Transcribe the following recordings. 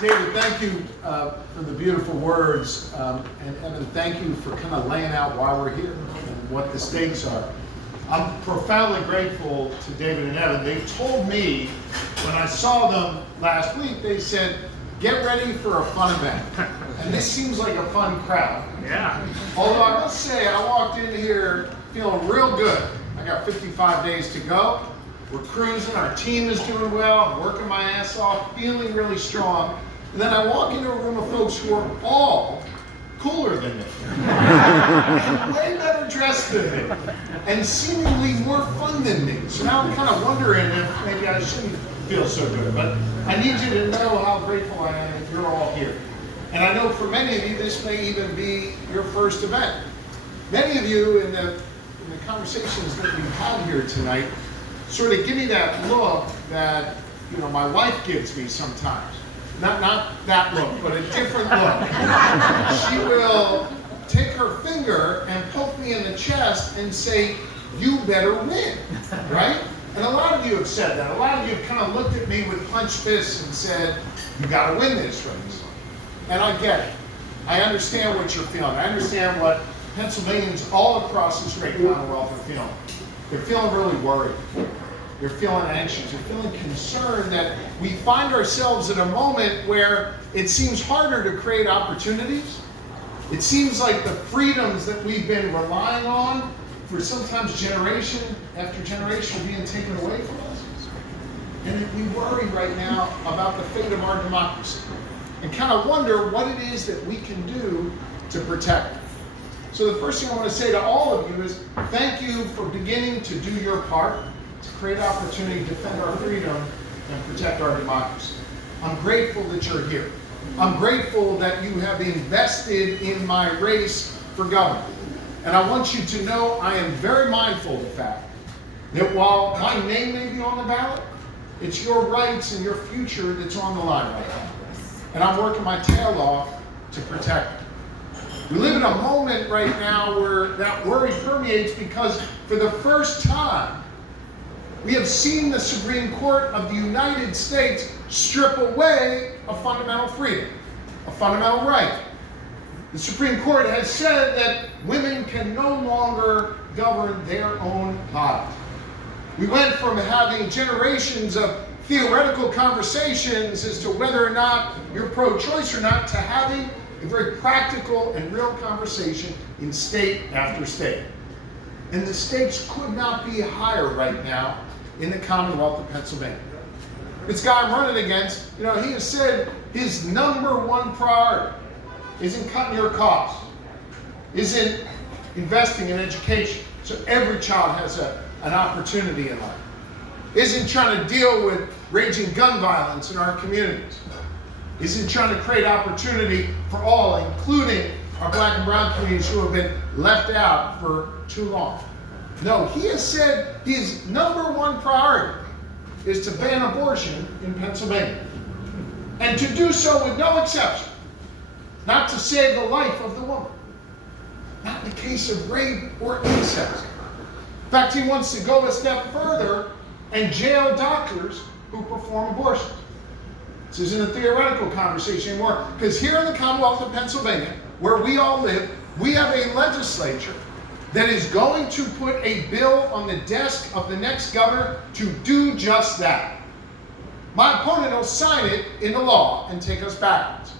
David, thank you for the beautiful words. And Evan, thank you for kind of laying out why we're here and what the stakes are. I'm profoundly grateful to David and Evan. They told me when I saw them last week, they said, get ready for a fun event. And this seems like a fun crowd. Yeah. Although I must say, I walked in here feeling real good. I got 55 days to go. We're cruising, our team is doing well, I'm working my ass off, feeling really strong. And then I walk into a room of folks who are all cooler than me, and way better dressed than me, and seemingly more fun than me. So now I'm kind of wondering if maybe I shouldn't feel so good. But I need you to know how grateful I am that you're all here. And I know for many of you, this may even be your first event. Many of you in the conversations that we've had here tonight sort of give me that look that, you know, my wife gives me sometimes. Not that look, but a different look. She will take her finger and poke me in the chest and say, you better win, right? And a lot of you have said that. A lot of you have kind of looked at me with clenched fists and said, you gotta win this race. And I get it. I understand what you're feeling. I understand what Pennsylvanians all across this great Commonwealth are feeling. They're feeling really worried. They're feeling anxious. They're feeling concerned that we find ourselves at a moment where it seems harder to create opportunities. It seems like the freedoms that we've been relying on for sometimes generation after generation are being taken away from us. And we worry right now about the fate of our democracy and kind of wonder what it is that we can do to protect it. So the first thing I want to say to all of you is thank you for beginning to do your part to create opportunity, defend our freedom, and protect our democracy. I'm grateful that you're here. I'm grateful that you have invested in my race for governor. And I want you to know I am very mindful of the fact that while my name may be on the ballot, it's your rights and your future that's on the line right now. And I'm working my tail off to protect it. We live in a moment right now where that worry permeates because for the first time, we have seen the Supreme Court of the United States strip away a fundamental freedom, a fundamental right. The Supreme Court has said that women can no longer govern their own bodies. We went from having generations of theoretical conversations as to whether or not you're pro-choice or not to having a very practical and real conversation in state after state. And the stakes could not be higher right now in the Commonwealth of Pennsylvania. This guy I'm running against, you know, he has said his number one priority isn't cutting your costs, isn't investing in education so every child has an opportunity in life, isn't trying to deal with raging gun violence in our communities, isn't trying to create opportunity for all, including our black and brown communities who have been left out for too long. No, he has said his number one priority is to ban abortion in Pennsylvania. And to do so with no exception. Not to save the life of the woman. Not in the case of rape or incest. In fact, he wants to go a step further and jail doctors who perform abortions. This isn't a theoretical conversation anymore, because here in the Commonwealth of Pennsylvania, where we all live, we have a legislature that is going to put a bill on the desk of the next governor to do just that. My opponent will sign it into law and take us backwards.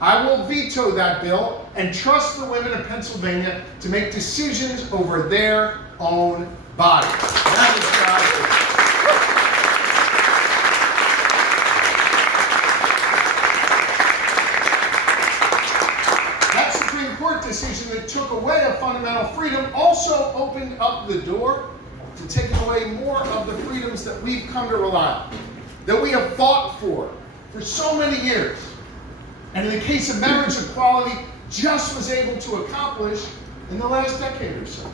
I will veto that bill and trust the women of Pennsylvania to make decisions over their own bodies. That is what I do. Decision that took away a fundamental freedom also opened up the door to taking away more of the freedoms that we've come to rely on, that we have fought for so many years. And in the case of marriage equality, just was able to accomplish in the last decade or so.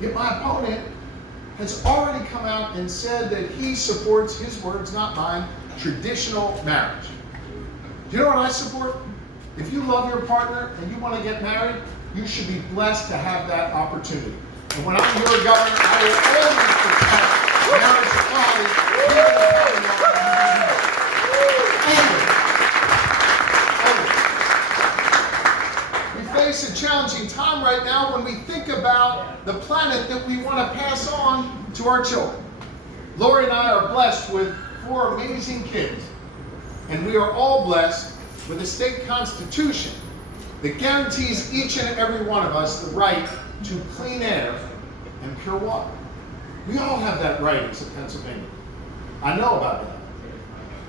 Yet my opponent has already come out and said that he supports, his words, not mine, traditional marriage. Do you know what I support? If you love your partner and you want to get married, you should be blessed to have that opportunity. And when I'm your governor, I will always protect marriage equality here in the Commonwealth. to our children. Lori and I are blessed with 4 amazing kids, and we are all blessed with a state constitution that guarantees each and every one of us the right to clean air and pure water. We all have that right as a Pennsylvanian. I know about that.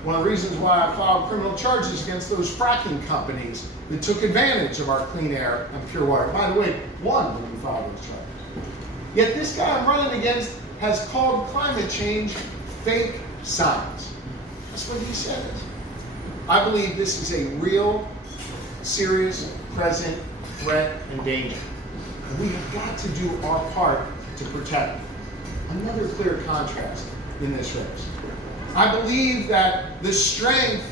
One of the reasons why I filed criminal charges against those fracking companies that took advantage of our clean air and pure water. By the way, won when we filed those charges. Yet this guy I'm running against has called climate change fake science. That's what he says. I believe this is a real, serious, present threat and danger. And we have got to do our part to protect it. Another clear contrast in this race. I believe that the strength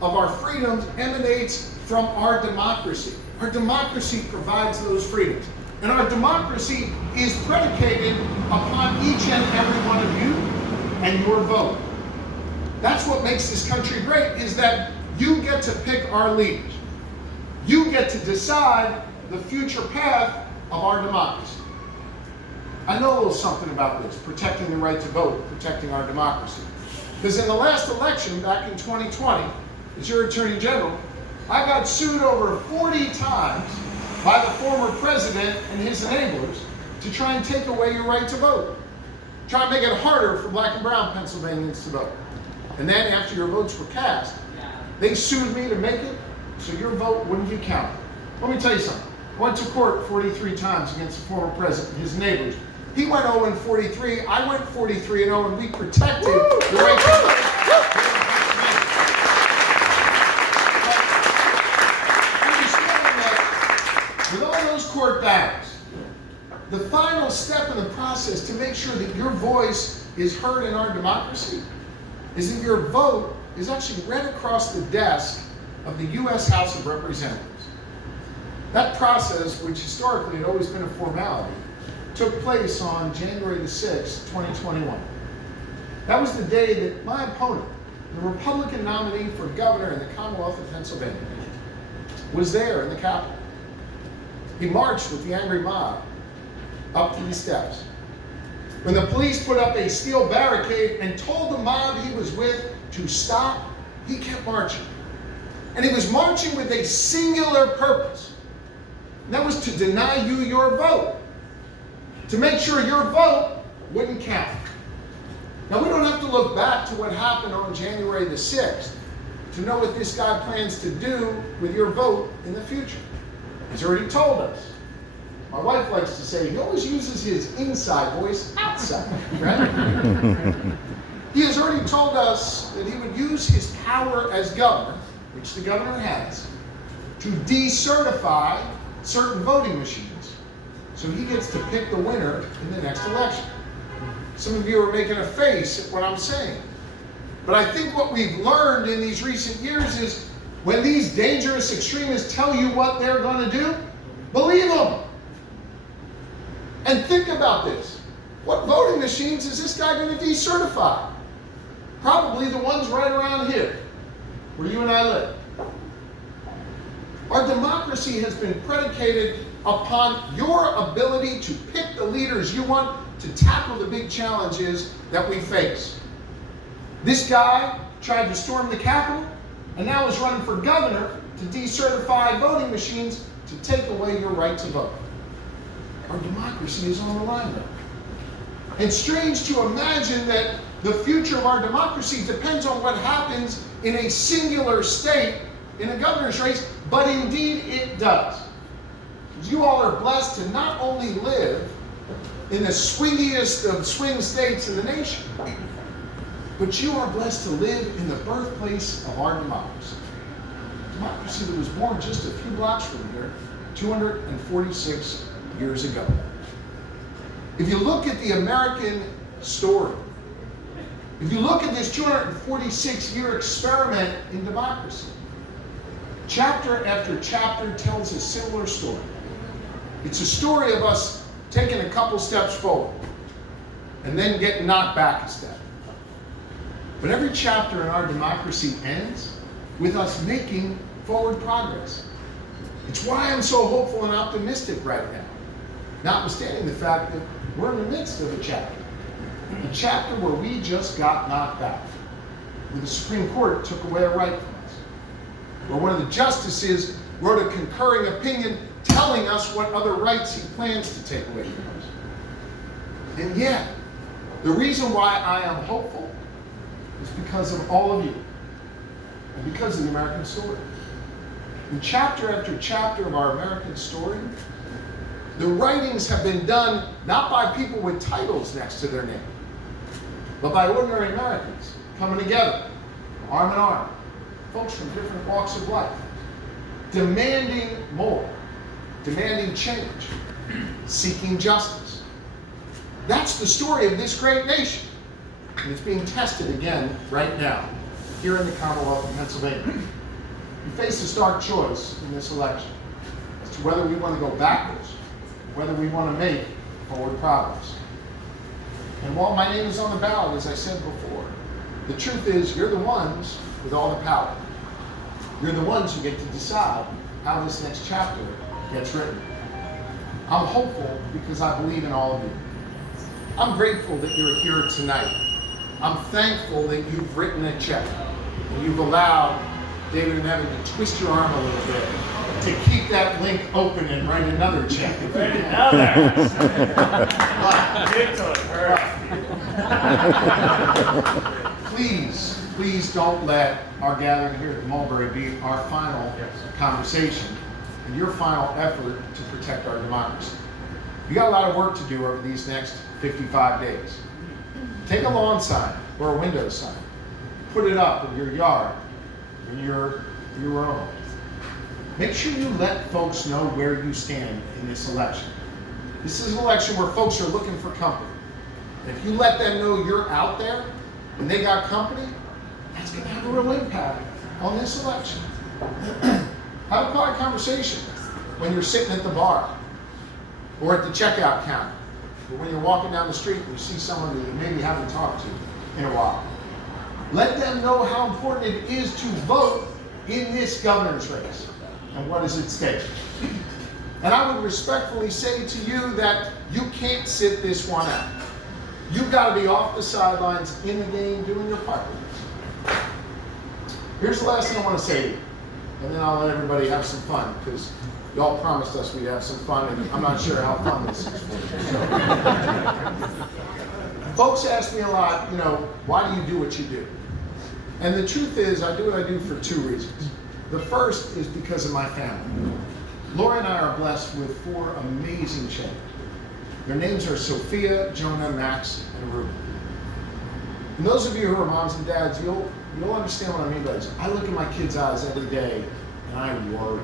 of our freedoms emanates from our democracy. Our democracy provides those freedoms. And our democracy is predicated upon each and every one of you and your vote. That's what makes this country great, is that you get to pick our leaders. You get to decide the future path of our democracy. I know a little something about this, protecting the right to vote, protecting our democracy. Because in the last election, back in 2020, as your Attorney General, I got sued over 40 times by the former president and his enablers to try and take away your right to vote. Try and make it harder for black and brown Pennsylvanians to vote. And then after your votes were cast, they sued me to make it so your vote wouldn't be counted. Let me tell you something. I went to court 43 times against the former president and his neighbors. He went 0-43, I went 43-0, and we protected the right to vote. Understand that with all those court battles, the final step in the process to make sure that your voice is heard in our democracy is that your vote is actually read across the desk of the U.S. House of Representatives. That process, which historically had always been a formality, took place on January the 6th, 2021. That was the day that my opponent, the Republican nominee for governor in the Commonwealth of Pennsylvania, was there in the Capitol. He marched with the angry mob up to the steps. When the police put up a steel barricade and told the mob he was with to stop, he kept marching. And he was marching with a singular purpose. And that was to deny you your vote. To make sure your vote wouldn't count. Now, we don't have to look back to what happened on January the 6th to know what this guy plans to do with your vote in the future. He's already told us. My wife likes to say he always uses his inside voice outside, right? He has already told us that he would use his power as governor, which the governor has, to decertify certain voting machines. So he gets to pick the winner in the next election. Some of you are making a face at what I'm saying. But I think what we've learned in these recent years is when these dangerous extremists tell you what they're going to do, believe them. And think about this. What voting machines is this guy going to decertify? Probably the ones right around here, where you and I live. Our democracy has been predicated upon your ability to pick the leaders you want to tackle the big challenges that we face. This guy tried to storm the Capitol and now is running for governor to decertify voting machines to take away your right to vote. Our democracy is on the line now. It's strange to imagine that the future of our democracy depends on what happens in a singular state in a governor's race, but indeed it does. You all are blessed to not only live in the swingiest of swing states in the nation, but you are blessed to live in the birthplace of our democracy. Democracy that was born just a few blocks from here 246 years ago. If you look at the American story, if you look at this 246-year experiment in democracy, chapter after chapter tells a similar story. It's a story of us taking a couple steps forward and then getting knocked back a step. But every chapter in our democracy ends with us making forward progress. It's why I'm so hopeful and optimistic right now, notwithstanding the fact that we're in the midst of a chapter. A chapter where we just got knocked out, where the Supreme Court took away a right from us, where one of the justices wrote a concurring opinion telling us what other rights he plans to take away from us. And yet, the reason why I am hopeful is because of all of you, and because of the American story. In chapter after chapter of our American story, the writings have been done not by people with titles next to their name, but by ordinary Americans coming together, arm in arm, folks from different walks of life, demanding more, demanding change, seeking justice. That's the story of this great nation. And it's being tested again right now, here in the Commonwealth of Pennsylvania. We face a stark choice in this election as to whether we want to go backwards, or whether we want to make forward progress. And while my name is on the ballot, as I said before, the truth is you're the ones with all the power. You're the ones who get to decide how this next chapter gets written. I'm hopeful because I believe in all of you. I'm grateful that you're here tonight. I'm thankful that you've written a check and you've allowed David and Evan to twist your arm a little bit to keep that link open and write another check. Please don't let our gathering here at Mulberry be our final conversation and your final effort to protect our democracy. You got a lot of work to do over these next 55 days. Take a lawn sign or a window sign. Put it up in your yard, in your home. Make sure you let folks know where you stand in this election. This is an election where folks are looking for company. And if you let them know you're out there and they got company, that's going to have a real impact on this election. Have a quiet conversation when you're sitting at the bar or at the checkout counter, or when you're walking down the street and you see someone that you maybe haven't talked to in a while. Let them know how important it is to vote in this governor's race and what is at stake. And I would respectfully say to you that you can't sit this one out. You've got to be off the sidelines in the game doing your part. Here's the last thing I want to say to you, and then I'll let everybody have some fun, because y'all promised us we'd have some fun, and I'm not sure how fun this is. Folks ask me a lot, why do you do what you do? And the truth is, I do what I do for two reasons. The first is because of my family. Laura and I are blessed with 4 amazing children. Their names are Sophia, Jonah, Max, and Ruben. And those of you who are moms and dads, you'll understand what I mean by this. I look in my kids' eyes every day, and I worry.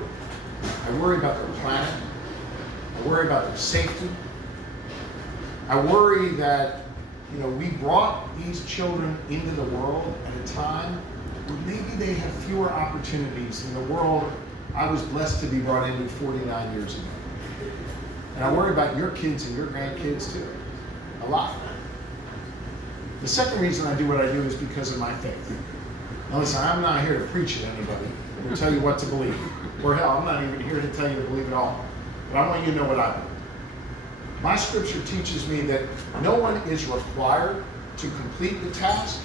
I worry about their planet. I worry about their safety. I worry that, we brought these children into the world at a time where maybe they have fewer opportunities than the world I was blessed to be brought into 49 years ago. And I worry about your kids and your grandkids too, a lot. The second reason I do what I do is because of my faith. Now listen, I'm not here to preach at anybody or tell you what to believe. Or hell, I'm not even here to tell you to believe it all. But I want you to know what I believe. My scripture teaches me that no one is required to complete the task,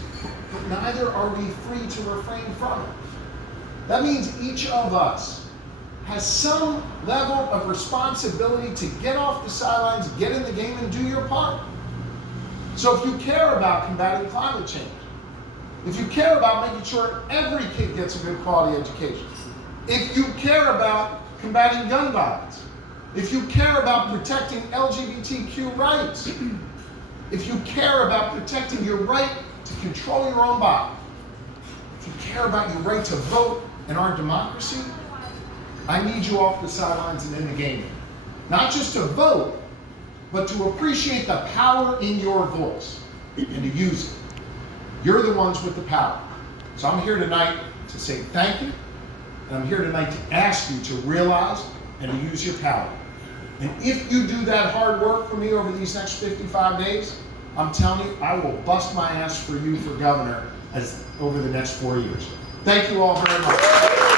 but neither are we free to refrain from it. That means each of us has some level of responsibility to get off the sidelines, get in the game, and do your part. So if you care about combating climate change, if you care about making sure every kid gets a good quality education, if you care about combating gun violence, if you care about protecting LGBTQ rights, if you care about protecting your right to control your own body, if you care about your right to vote in our democracy, I need you off the sidelines and in the game. Not just to vote, but to appreciate the power in your voice and to use it. You're the ones with the power. So I'm here tonight to say thank you, and I'm here tonight to ask you to realize and to use your power. And if you do that hard work for me over these next 55 days, I'm telling you, I will bust my ass for you for governor over the next 4 years. Thank you all very much.